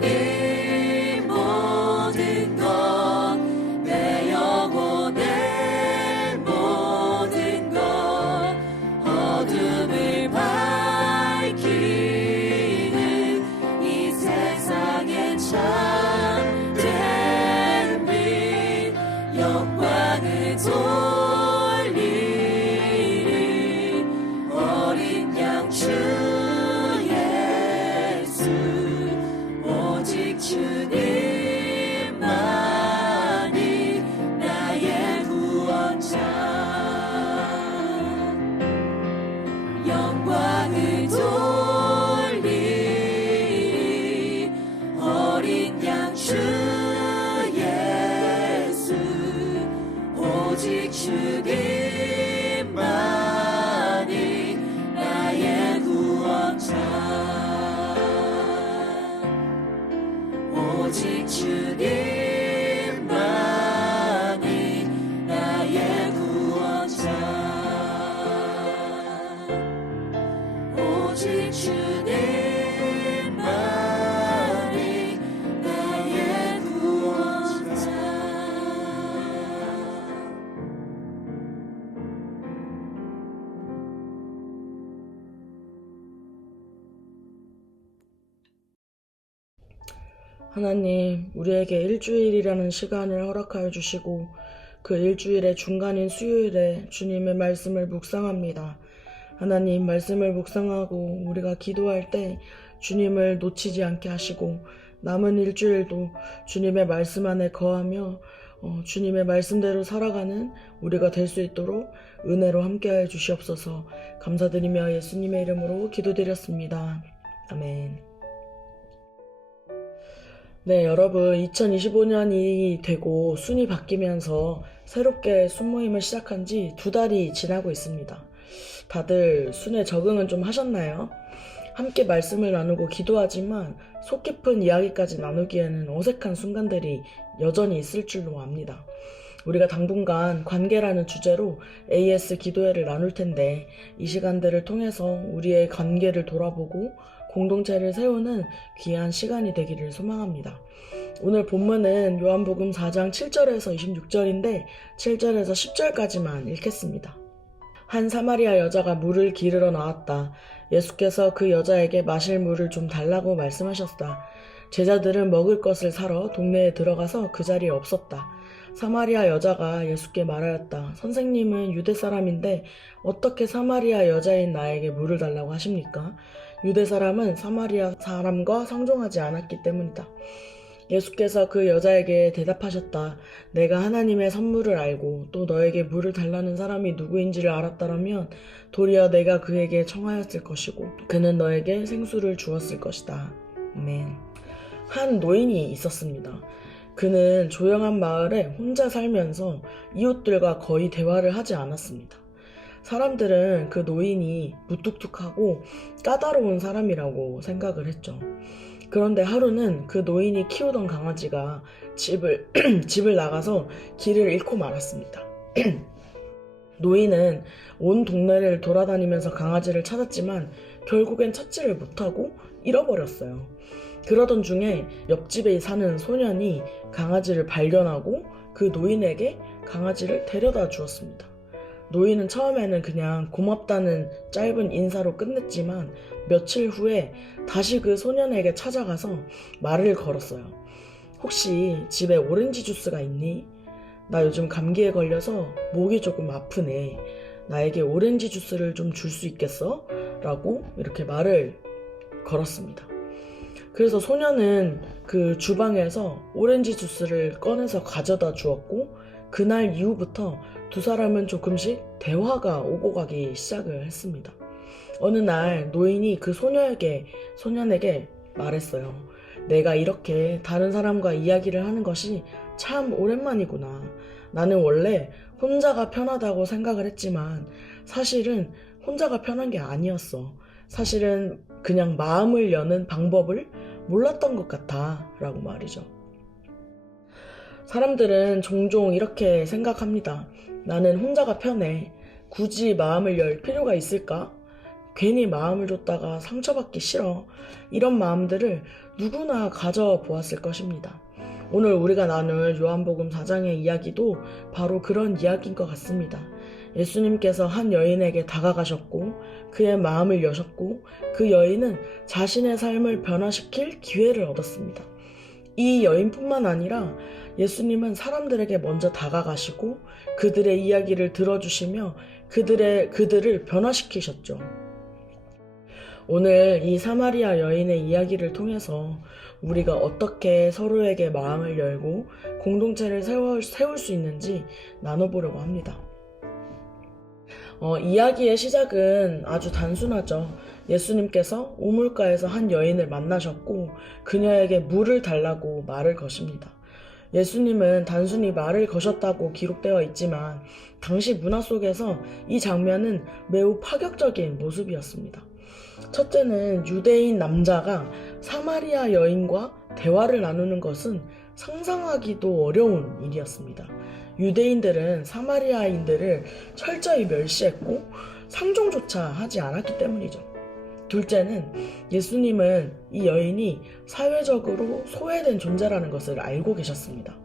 내 모든 것, 내 영혼의 모든 것, 어둠을 밝히는 이 세상의 참된 빛, 영광을 돌리리 어린 양 주 예수, 오직 주님만이 나의 구원자. 영광을 돌리리 어린 양 주 예수, 오직 주님만이 나의 구원자. 오직 주님만이 나의 구원자. 오직 주님만이 나의 구원자. 하나님, 우리에게 일주일이라는 시간을 허락하여 주시고 그 일주일의 중간인 수요일에 주님의 말씀을 묵상합니다. 하나님, 말씀을 묵상하고 우리가 기도할 때 주님을 놓치지 않게 하시고 남은 일주일도 주님의 말씀 안에 거하며 주님의 말씀대로 살아가는 우리가 될 수 있도록 은혜로 함께하여 주시옵소서. 감사드리며 예수님의 이름으로 기도드렸습니다. 아멘. 네, 여러분, 2025년이 되고 순이 바뀌면서 새롭게 순모임을 시작한 지 2달이 지나고 있습니다. 다들 순에 적응은 좀 하셨나요? 함께 말씀을 나누고 기도하지만 속 깊은 이야기까지 나누기에는 어색한 순간들이 여전히 있을 줄로 압니다. 우리가 당분간 관계라는 주제로 AS 기도회를 나눌 텐데 이 시간들을 통해서 우리의 관계를 돌아보고 공동체를 세우는 귀한 시간이 되기를 소망합니다. 오늘 본문은 요한복음 4장 7절에서 26절인데 7절에서 10절까지만 읽겠습니다. 한 사마리아 여자가 물을 기르러 나왔다. 예수께서 그 여자에게 마실 물을 좀 달라고 말씀하셨다. 제자들은 먹을 것을 사러 동네에 들어가서 그 자리에 없었다. 사마리아 여자가 예수께 말하였다. 선생님은 유대 사람인데 어떻게 사마리아 여자인 나에게 물을 달라고 하십니까? 유대 사람은 사마리아 사람과 상종하지 않았기 때문이다. 예수께서 그 여자에게 대답하셨다. 내가 하나님의 선물을 알고 또 너에게 물을 달라는 사람이 누구인지를 알았다라면 도리어 내가 그에게 청하였을 것이고 그는 너에게 생수를 주었을 것이다. 아멘. 한 노인이 있었습니다. 그는 조용한 마을에 혼자 살면서 이웃들과 거의 대화를 하지 않았습니다. 사람들은 그 노인이 무뚝뚝하고 까다로운 사람이라고 생각을 했죠. 그런데 하루는 그 노인이 키우던 강아지가 집을 나가서 길을 잃고 말았습니다. 노인은 온 동네를 돌아다니면서 강아지를 찾았지만 결국엔 찾지를 못하고 잃어버렸어요. 그러던 중에 옆집에 사는 소년이 강아지를 발견하고 그 노인에게 강아지를 데려다 주었습니다. 노인은 처음에는 그냥 고맙다는 짧은 인사로 끝냈지만 며칠 후에 다시 그 소년에게 찾아가서 말을 걸었어요. 혹시 집에 오렌지 주스가 있니? 나 요즘 감기에 걸려서 목이 조금 아프네. 나에게 오렌지 주스를 좀 줄 수 있겠어? 라고 이렇게 말을 걸었습니다. 그래서 소년은 그 주방에서 오렌지 주스를 꺼내서 가져다 주었고 그날 이후부터 두 사람은 조금씩 대화가 오고 가기 시작을 했습니다. 어느 날 노인이 그 소년에게 말했어요. 내가 이렇게 다른 사람과 이야기를 하는 것이 참 오랜만이구나. 나는 원래 혼자가 편하다고 생각을 했지만 사실은 혼자가 편한 게 아니었어. 사실은 그냥 마음을 여는 방법을 몰랐던 것 같아 라고 말이죠. 사람들은 종종 이렇게 생각합니다. 나는 혼자가 편해. 굳이 마음을 열 필요가 있을까? 괜히 마음을 줬다가 상처받기 싫어. 이런 마음들을 누구나 가져보았을 것입니다. 오늘 우리가 나눌 요한복음 4장의 이야기도 바로 그런 이야기인 것 같습니다. 예수님께서 한 여인에게 다가가셨고 그의 마음을 여셨고 그 여인은 자신의 삶을 변화시킬 기회를 얻었습니다. 이 여인뿐만 아니라 예수님은 사람들에게 먼저 다가가시고 그들의 이야기를 들어주시며 그들을 변화시키셨죠. 오늘 이 사마리아 여인의 이야기를 통해서 우리가 어떻게 서로에게 마음을 열고 공동체를 세울 수 있는지 나눠보려고 합니다. 이야기의 시작은 아주 단순하죠. 예수님께서 우물가에서 한 여인을 만나셨고 그녀에게 물을 달라고 말을 거십니다. 예수님은 단순히 말을 거셨다고 기록되어 있지만 당시 문화 속에서 이 장면은 매우 파격적인 모습이었습니다. 첫째는 유대인 남자가 사마리아 여인과 대화를 나누는 것은 상상하기도 어려운 일이었습니다. 유대인들은 사마리아인들을 철저히 멸시했고 상종조차 하지 않았기 때문이죠. 둘째는 예수님은 이 여인이 사회적으로 소외된 존재라는 것을 알고 계셨습니다.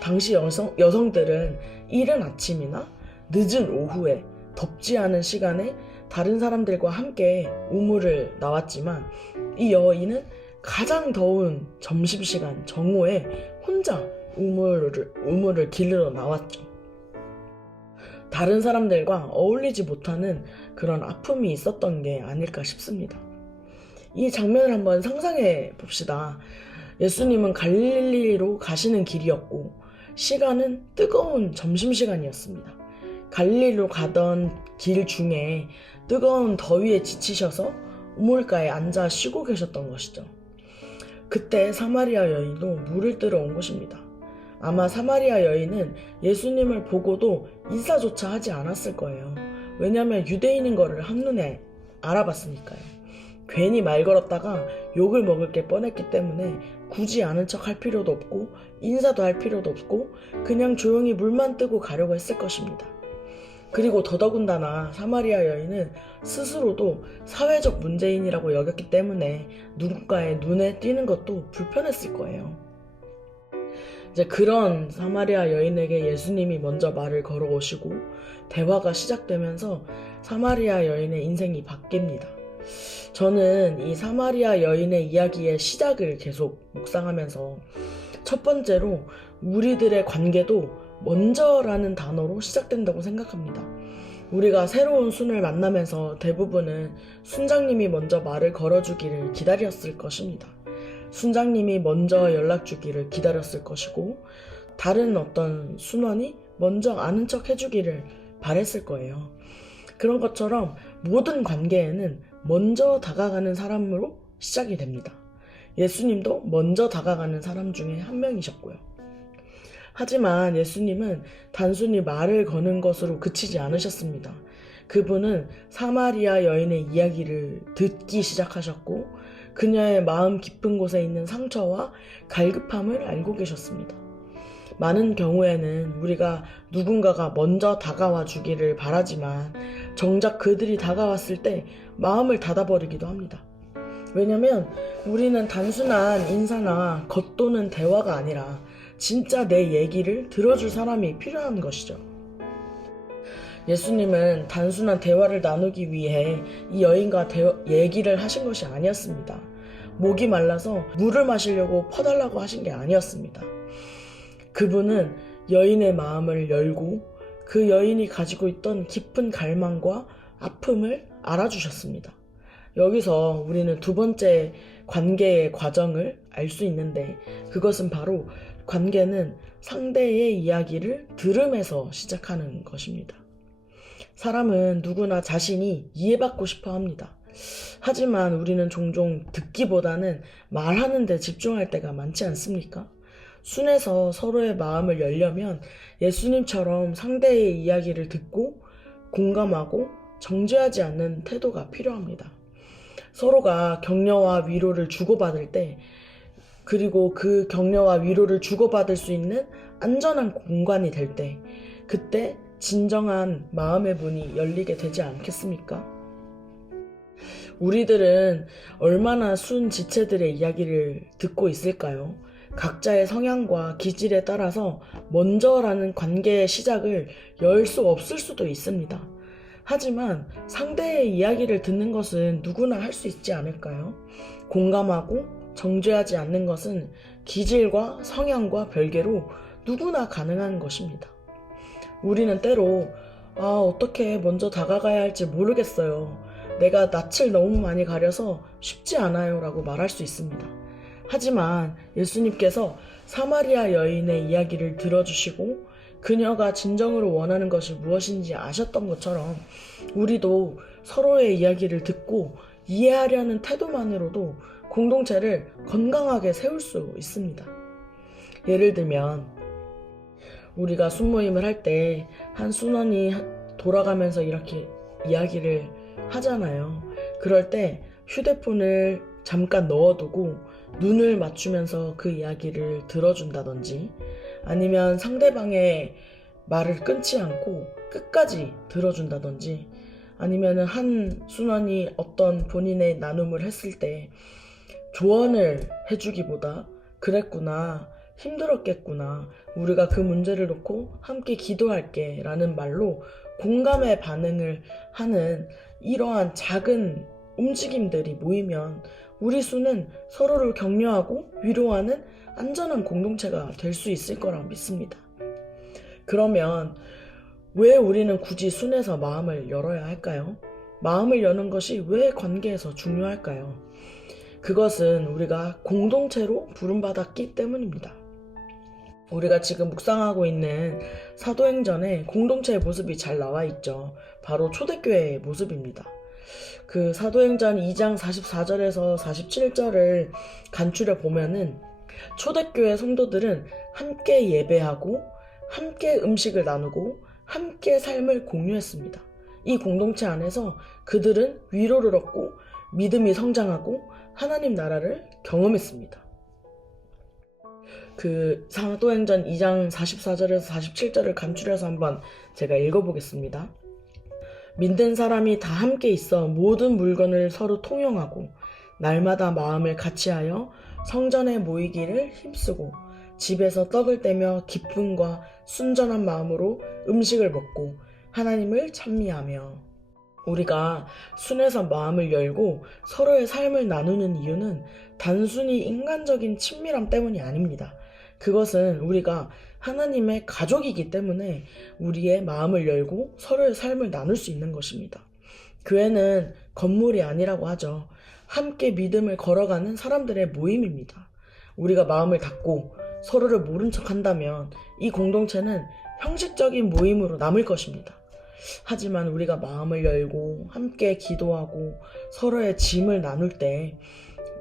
당시 여성들은 이른 아침이나 늦은 오후에 덥지 않은 시간에 다른 사람들과 함께 우물을 나왔지만 이 여인은 가장 더운 점심시간 정오에 혼자 우물을 기르러 나왔죠. 다른 사람들과 어울리지 못하는 그런 아픔이 있었던 게 아닐까 싶습니다. 이 장면을 한번 상상해 봅시다. 예수님은 갈릴리로 가시는 길이었고 시간은 뜨거운 점심시간이었습니다. 갈릴리로 가던 길 중에 뜨거운 더위에 지치셔서 우물가에 앉아 쉬고 계셨던 것이죠. 그때 사마리아 여인도 물을 뜨러 온 것입니다. 아마 사마리아 여인은 예수님을 보고도 인사조차 하지 않았을 거예요. 왜냐하면 유대인인 거를 한눈에 알아봤으니까요. 괜히 말 걸었다가 욕을 먹을 게 뻔했기 때문에 굳이 아는 척 할 필요도 없고 인사도 할 필요도 없고 그냥 조용히 물만 뜨고 가려고 했을 것입니다. 그리고 더더군다나 사마리아 여인은 스스로도 사회적 문제인이라고 여겼기 때문에 누군가의 눈에 띄는 것도 불편했을 거예요. 이제 그런 사마리아 여인에게 예수님이 먼저 말을 걸어오시고 대화가 시작되면서 사마리아 여인의 인생이 바뀝니다. 저는 이 사마리아 여인의 이야기의 시작을 계속 묵상하면서 첫 번째로 우리들의 관계도 먼저라는 단어로 시작된다고 생각합니다. 우리가 새로운 순을 만나면서 대부분은 순장님이 먼저 말을 걸어주기를 기다렸을 것입니다. 순장님이 먼저 연락 주기를 기다렸을 것이고 다른 어떤 순원이 먼저 아는 척 해주기를 바랬을 거예요. 그런 것처럼 모든 관계에는 먼저 다가가는 사람으로 시작이 됩니다. 예수님도 먼저 다가가는 사람 중에 한 명이셨고요. 하지만 예수님은 단순히 말을 거는 것으로 그치지 않으셨습니다. 그분은 사마리아 여인의 이야기를 듣기 시작하셨고 그녀의 마음 깊은 곳에 있는 상처와 갈급함을 알고 계셨습니다. 많은 경우에는 우리가 누군가가 먼저 다가와 주기를 바라지만 정작 그들이 다가왔을 때 마음을 닫아버리기도 합니다. 왜냐면 우리는 단순한 인사나 겉도는 대화가 아니라 진짜 내 얘기를 들어줄 사람이 필요한 것이죠. 예수님은 단순한 대화를 나누기 위해 이 여인과 얘기를 하신 것이 아니었습니다. 목이 말라서 물을 마시려고 퍼달라고 하신 게 아니었습니다. 그분은 여인의 마음을 열고 그 여인이 가지고 있던 깊은 갈망과 아픔을 알아주셨습니다. 여기서 우리는 두 번째 관계의 과정을 알 수 있는데 그것은 바로 관계는 상대의 이야기를 들음에서 시작하는 것입니다. 사람은 누구나 자신이 이해받고 싶어 합니다. 하지만 우리는 종종 듣기보다는 말하는 데 집중할 때가 많지 않습니까? 순에서 서로의 마음을 열려면 예수님처럼 상대의 이야기를 듣고 공감하고 정죄하지 않는 태도가 필요합니다. 서로가 격려와 위로를 주고받을 때 그리고 그 격려와 위로를 주고받을 수 있는 안전한 공간이 될 때 그때 진정한 마음의 문이 열리게 되지 않겠습니까? 우리들은 얼마나 순 지체들의 이야기를 듣고 있을까요? 각자의 성향과 기질에 따라서 먼저라는 관계의 시작을 열 수 없을 수도 있습니다. 하지만 상대의 이야기를 듣는 것은 누구나 할 수 있지 않을까요? 공감하고 정죄하지 않는 것은 기질과 성향과 별개로 누구나 가능한 것입니다. 우리는 때로 어떻게 먼저 다가가야 할지 모르겠어요. 내가 낯을 너무 많이 가려서 쉽지 않아요 라고 말할 수 있습니다. 하지만 예수님께서 사마리아 여인의 이야기를 들어주시고 그녀가 진정으로 원하는 것이 무엇인지 아셨던 것처럼 우리도 서로의 이야기를 듣고 이해하려는 태도만으로도 공동체를 건강하게 세울 수 있습니다. 예를 들면 우리가 순모임을 할 때 한 순원이 돌아가면서 이렇게 이야기를 하잖아요. 그럴 때 휴대폰을 잠깐 넣어두고 눈을 맞추면서 그 이야기를 들어준다든지 아니면 상대방의 말을 끊지 않고 끝까지 들어준다든지 아니면 한 순원이 어떤 본인의 나눔을 했을 때 조언을 해주기보다 그랬구나, 힘들었겠구나, 우리가 그 문제를 놓고 함께 기도할게 라는 말로 공감의 반응을 하는 이러한 작은 움직임들이 모이면 우리 수는 서로를 격려하고 위로하는 안전한 공동체가 될 수 있을 거라 믿습니다. 그러면 왜 우리는 굳이 순에서 마음을 열어야 할까요? 마음을 여는 것이 왜 관계에서 중요할까요? 그것은 우리가 공동체로 부름받았기 때문입니다. 우리가 지금 묵상하고 있는 사도행전에 공동체의 모습이 잘 나와 있죠. 바로 초대교회의 모습입니다. 그 사도행전 2장 44절에서 47절을 간추려 보면은 초대교회 성도들은 함께 예배하고 함께 음식을 나누고 함께 삶을 공유했습니다. 이 공동체 안에서 그들은 위로를 얻고 믿음이 성장하고 하나님 나라를 경험했습니다. 그 사도행전 2장 44절에서 47절을 간추려서 한번 제가 읽어보겠습니다. 믿는 사람이 다 함께 있어 모든 물건을 서로 통용하고 날마다 마음을 같이하여 성전에 모이기를 힘쓰고 집에서 떡을 떼며 기쁨과 순전한 마음으로 음식을 먹고 하나님을 찬미하며. 우리가 순에서 마음을 열고 서로의 삶을 나누는 이유는 단순히 인간적인 친밀함 때문이 아닙니다. 그것은 우리가 하나님의 가족이기 때문에 우리의 마음을 열고 서로의 삶을 나눌 수 있는 것입니다. 교회는 건물이 아니라고 하죠. 함께 믿음을 걸어가는 사람들의 모임입니다. 우리가 마음을 닫고 서로를 모른 척 한다면 이 공동체는 형식적인 모임으로 남을 것입니다. 하지만 우리가 마음을 열고 함께 기도하고 서로의 짐을 나눌 때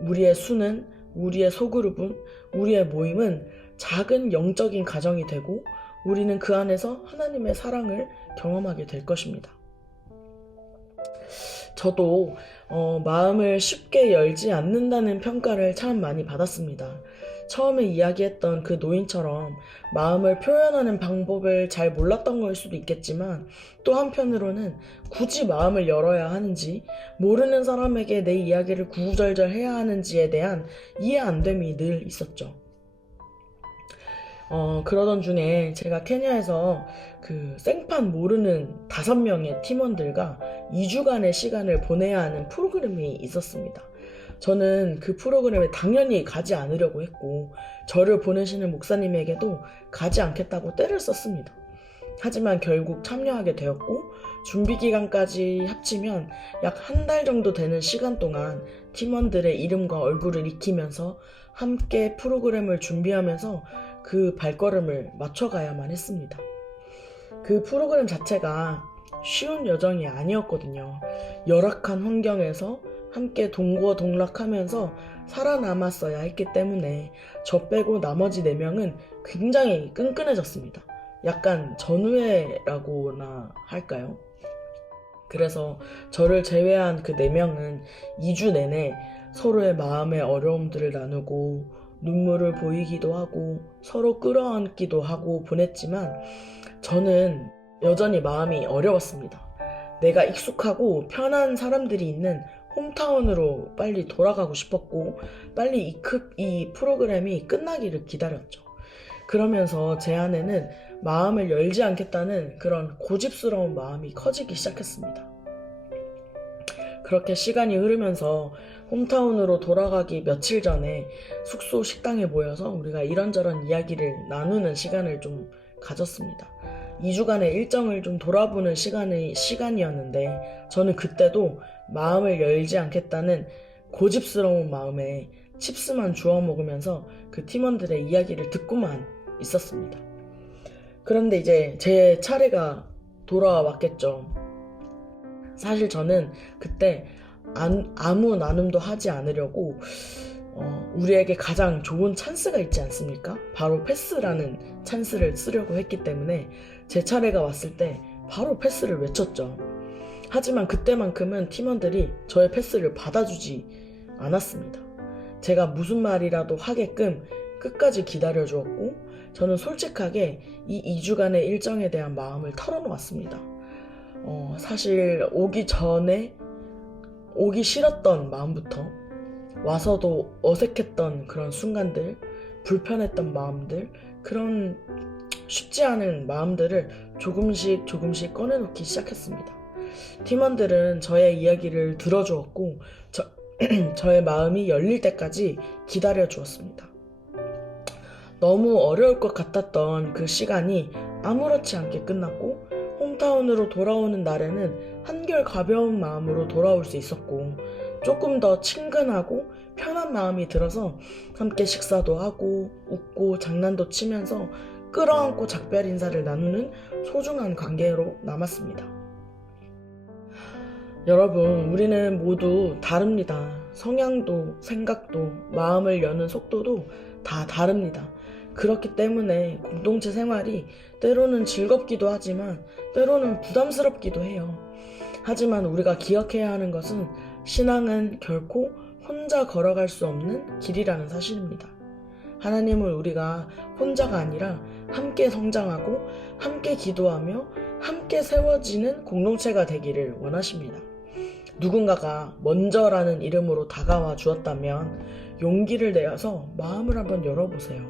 우리의 수는, 우리의 소그룹은, 우리의 모임은 작은 영적인 가정이 되고 우리는 그 안에서 하나님의 사랑을 경험하게 될 것입니다. 저도 마음을 쉽게 열지 않는다는 평가를 참 많이 받았습니다. 처음에 이야기했던 그 노인처럼 마음을 표현하는 방법을 잘 몰랐던 걸 수도 있겠지만 또 한편으로는 굳이 마음을 열어야 하는지 모르는 사람에게 내 이야기를 구구절절 해야 하는지에 대한 이해 안 됨이 늘 있었죠. 그러던 중에 제가 케냐에서 그 생판 모르는 5명의 팀원들과 2주간의 시간을 보내야 하는 프로그램이 있었습니다. 저는 그 프로그램에 당연히 가지 않으려고 했고 저를 보내시는 목사님에게도 가지 않겠다고 떼를 썼습니다. 하지만 결국 참여하게 되었고 준비 기간까지 합치면 약 1달 정도 되는 시간 동안 팀원들의 이름과 얼굴을 익히면서 함께 프로그램을 준비하면서 그 발걸음을 맞춰가야만 했습니다. 그 프로그램 자체가 쉬운 여정이 아니었거든요. 열악한 환경에서 함께 동고동락하면서 살아남았어야 했기 때문에 저 빼고 나머지 4명은 굉장히 끈끈해졌습니다. 약간 전우회라고나 할까요? 그래서 저를 제외한 그 4명은 2주 내내 서로의 마음의 어려움들을 나누고 눈물을 보이기도 하고 서로 끌어안기도 하고 보냈지만 저는 여전히 마음이 어려웠습니다. 내가 익숙하고 편한 사람들이 있는 홈타운으로 빨리 돌아가고 싶었고 빨리 이 프로그램이 끝나기를 기다렸죠. 그러면서 제 안에는 마음을 열지 않겠다는 그런 고집스러운 마음이 커지기 시작했습니다. 그렇게 시간이 흐르면서 홈타운으로 돌아가기 며칠 전에 숙소 식당에 모여서 우리가 이런저런 이야기를 나누는 시간을 좀 가졌습니다. 2주간의 일정을 좀 돌아보는 시간이었는데 저는 그때도 마음을 열지 않겠다는 고집스러운 마음에 칩스만 주워 먹으면서 그 팀원들의 이야기를 듣고만 있었습니다. 그런데 이제 제 차례가 돌아왔겠죠. 사실 저는 그때 아무 나눔도 하지 않으려고 우리에게 가장 좋은 찬스가 있지 않습니까? 바로 패스라는 찬스를 쓰려고 했기 때문에 제 차례가 왔을 때 바로 패스를 외쳤죠. 하지만 그때만큼은 팀원들이 저의 패스를 받아주지 않았습니다. 제가 무슨 말이라도 하게끔 끝까지 기다려주었고 저는 솔직하게 이 2주간의 일정에 대한 마음을 털어놓았습니다. 사실 오기 싫었던 마음부터 와서도 어색했던 그런 순간들, 불편했던 마음들, 그런 쉽지 않은 마음들을 조금씩 꺼내놓기 시작했습니다. 팀원들은 저의 이야기를 들어주었고 저의 마음이 열릴 때까지 기다려주었습니다. 너무 어려울 것 같았던 그 시간이 아무렇지 않게 끝났고 홈타운으로 돌아오는 날에는 한결 가벼운 마음으로 돌아올 수 있었고 조금 더 친근하고 편한 마음이 들어서 함께 식사도 하고 웃고 장난도 치면서 끌어안고 작별 인사를 나누는 소중한 관계로 남았습니다. 여러분, 우리는 모두 다릅니다. 성향도 생각도 마음을 여는 속도도 다 다릅니다. 그렇기 때문에 공동체 생활이 때로는 즐겁기도 하지만 때로는 부담스럽기도 해요. 하지만 우리가 기억해야 하는 것은 신앙은 결코 혼자 걸어갈 수 없는 길이라는 사실입니다. 하나님은 우리가 혼자가 아니라 함께 성장하고 함께 기도하며 함께 세워지는 공동체가 되기를 원하십니다. 누군가가 먼저라는 이름으로 다가와 주었다면 용기를 내어서 마음을 한번 열어보세요.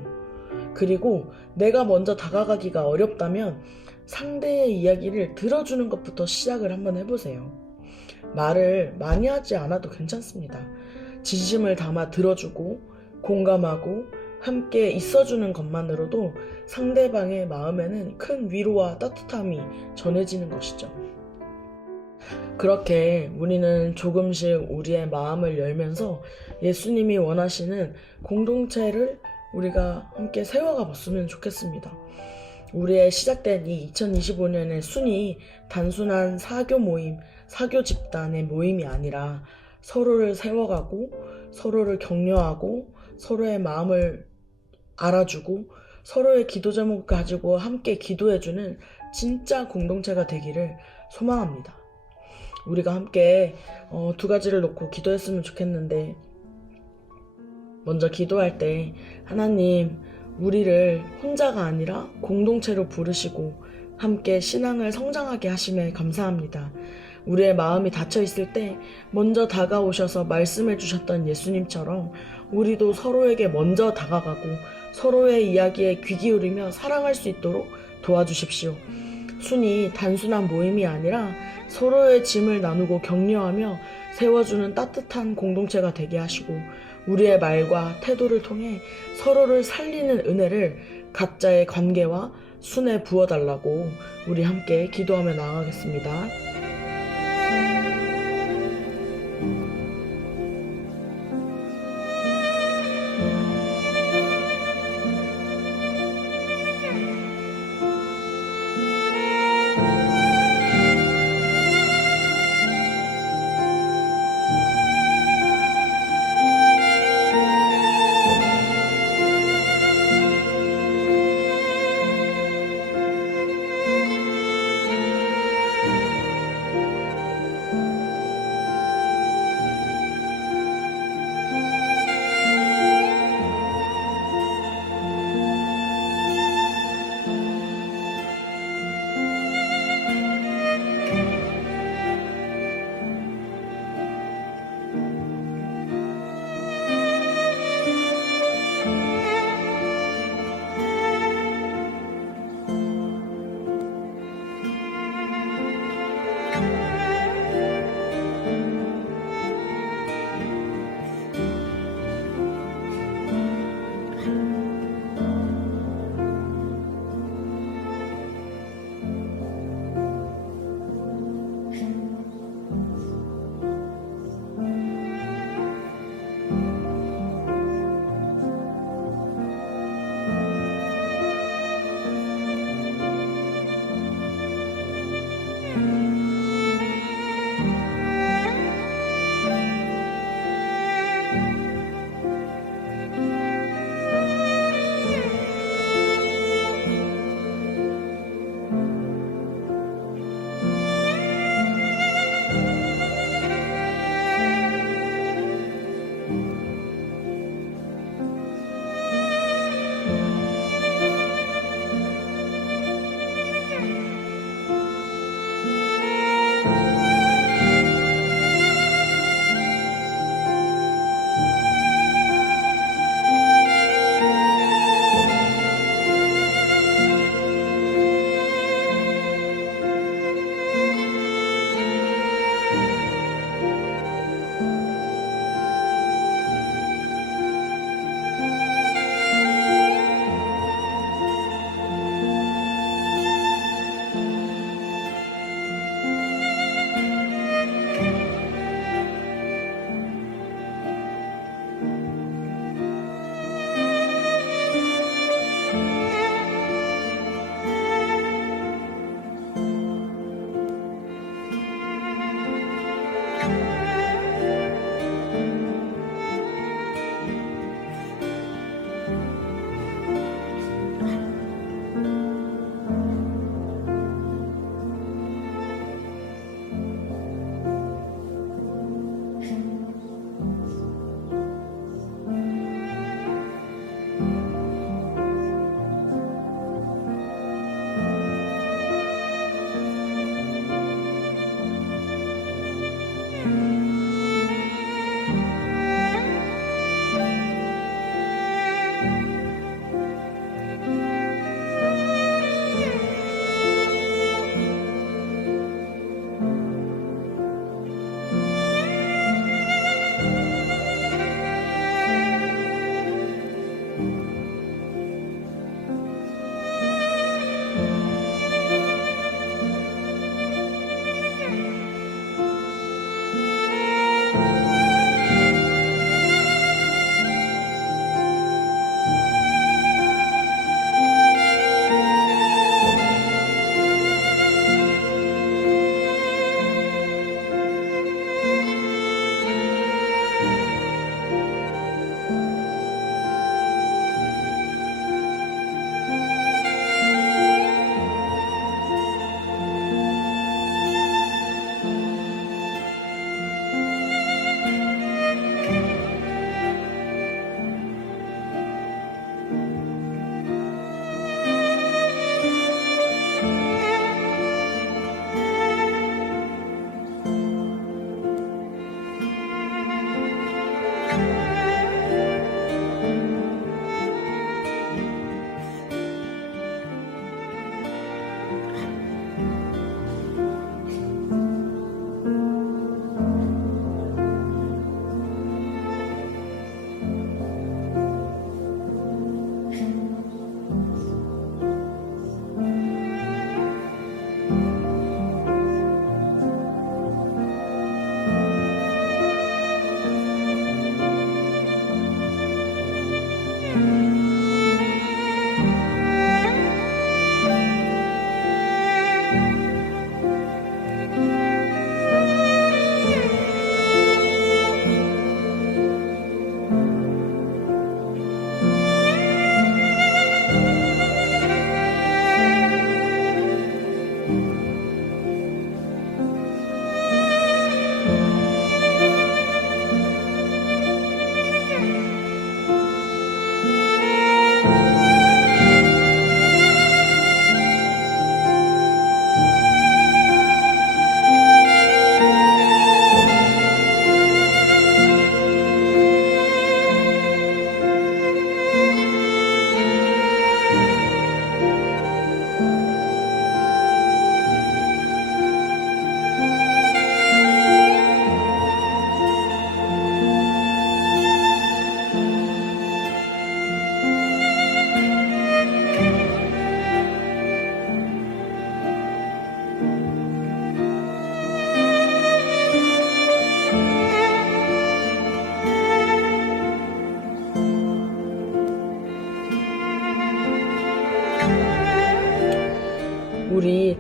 그리고 내가 먼저 다가가기가 어렵다면 상대의 이야기를 들어주는 것부터 시작을 한번 해보세요. 말을 많이 하지 않아도 괜찮습니다. 진심을 담아 들어주고 공감하고 함께 있어주는 것만으로도 상대방의 마음에는 큰 위로와 따뜻함이 전해지는 것이죠. 그렇게 우리는 조금씩 우리의 마음을 열면서 예수님이 원하시는 공동체를 우리가 함께 세워가 봤으면 좋겠습니다. 우리의 시작된 이 2025년의 순이 단순한 사교 모임, 사교 집단의 모임이 아니라 서로를 세워가고 서로를 격려하고 서로의 마음을 알아주고 서로의 기도 제목을 가지고 함께 기도해주는 진짜 공동체가 되기를 소망합니다. 우리가 함께 두 가지를 놓고 기도했으면 좋겠는데, 먼저 기도할 때 하나님, 우리를 혼자가 아니라 공동체로 부르시고 함께 신앙을 성장하게 하심에 감사합니다. 우리의 마음이 닫혀있을 때 먼저 다가오셔서 말씀해 주셨던 예수님처럼 우리도 서로에게 먼저 다가가고 서로의 이야기에 귀 기울이며 사랑할 수 있도록 도와주십시오. 순이 단순한 모임이 아니라 서로의 짐을 나누고 격려하며 세워주는 따뜻한 공동체가 되게 하시고 우리의 말과 태도를 통해 서로를 살리는 은혜를 각자의 관계와 순에 부어달라고 우리 함께 기도하며 나아가겠습니다.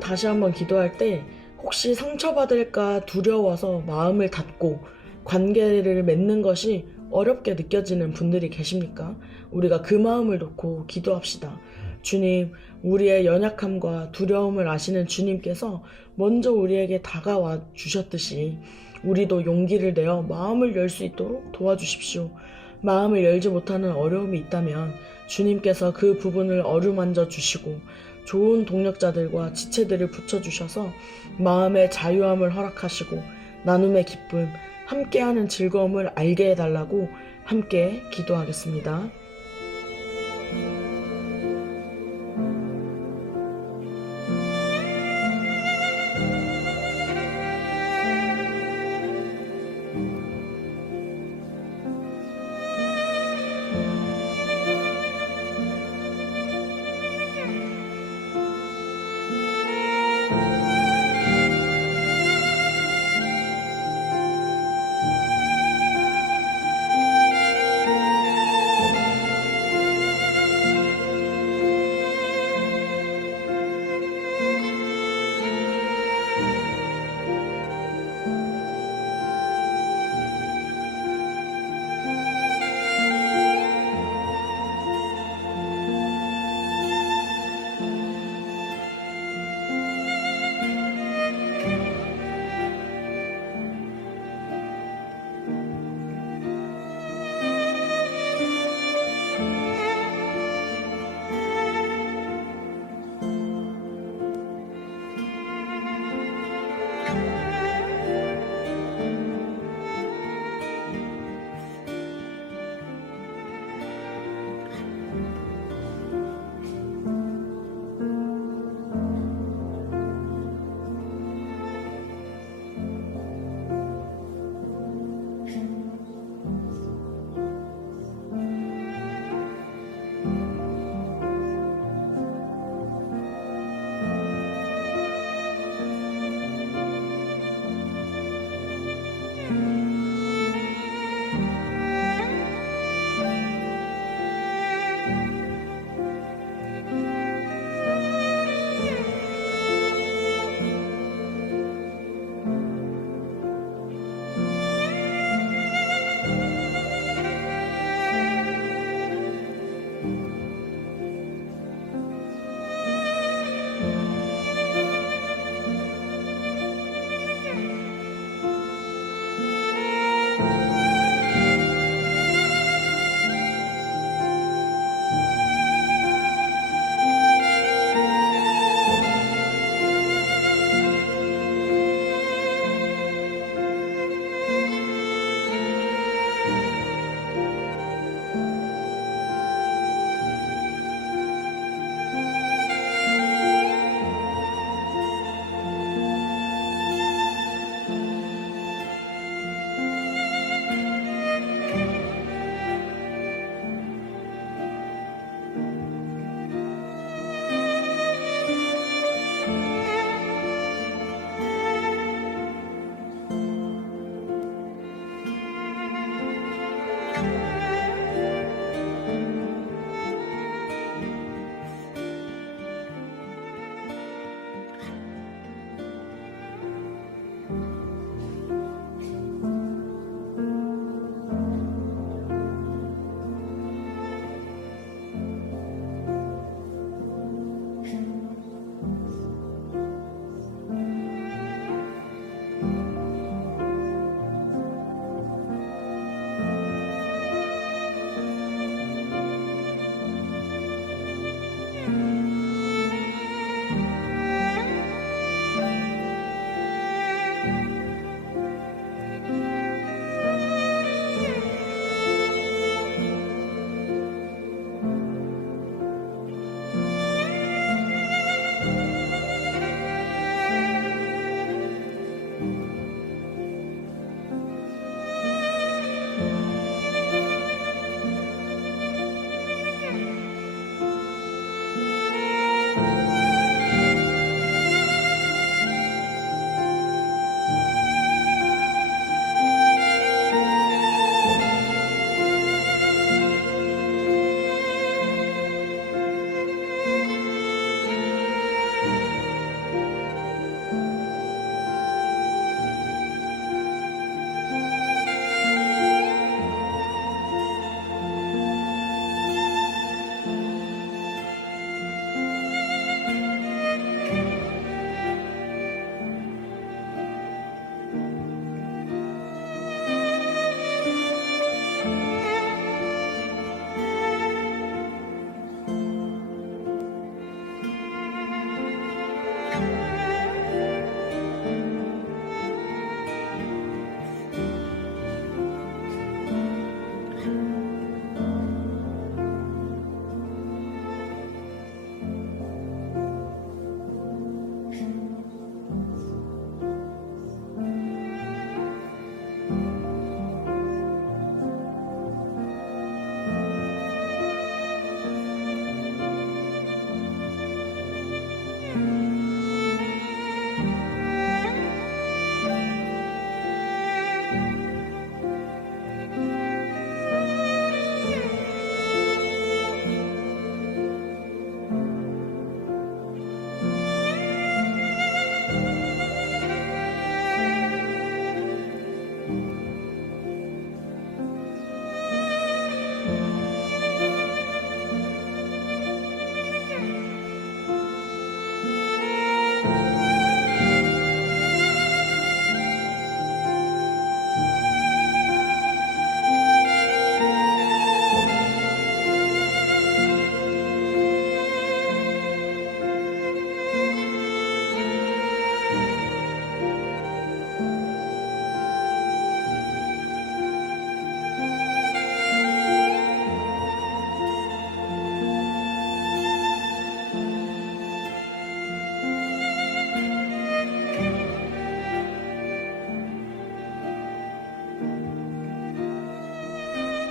다시 한번 기도할 때 혹시 상처받을까 두려워서 마음을 닫고 관계를 맺는 것이 어렵게 느껴지는 분들이 계십니까? 우리가 그 마음을 놓고 기도합시다. 주님, 우리의 연약함과 두려움을 아시는 주님께서 먼저 우리에게 다가와 주셨듯이 우리도 용기를 내어 마음을 열 수 있도록 도와주십시오. 마음을 열지 못하는 어려움이 있다면 주님께서 그 부분을 어루만져 주시고 좋은 동력자들과 지체들을 붙여주셔서 마음의 자유함을 허락하시고 나눔의 기쁨, 함께하는 즐거움을 알게 해달라고 함께 기도하겠습니다.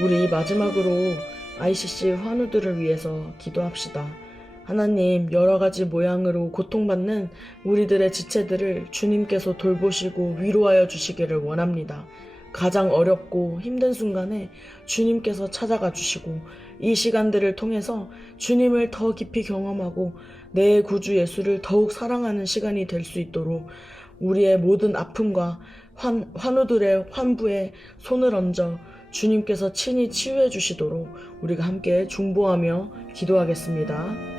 우리 마지막으로 ICC 환우들을 위해서 기도합시다. 하나님, 여러 가지 모양으로 고통받는 우리들의 지체들을 주님께서 돌보시고 위로하여 주시기를 원합니다. 가장 어렵고 힘든 순간에 주님께서 찾아가 주시고 이 시간들을 통해서 주님을 더 깊이 경험하고 내 구주 예수를 더욱 사랑하는 시간이 될 수 있도록 우리의 모든 아픔과 환우들의 환부에 손을 얹어 주님께서 친히 치유해 주시도록 우리가 함께 중보하며 기도하겠습니다.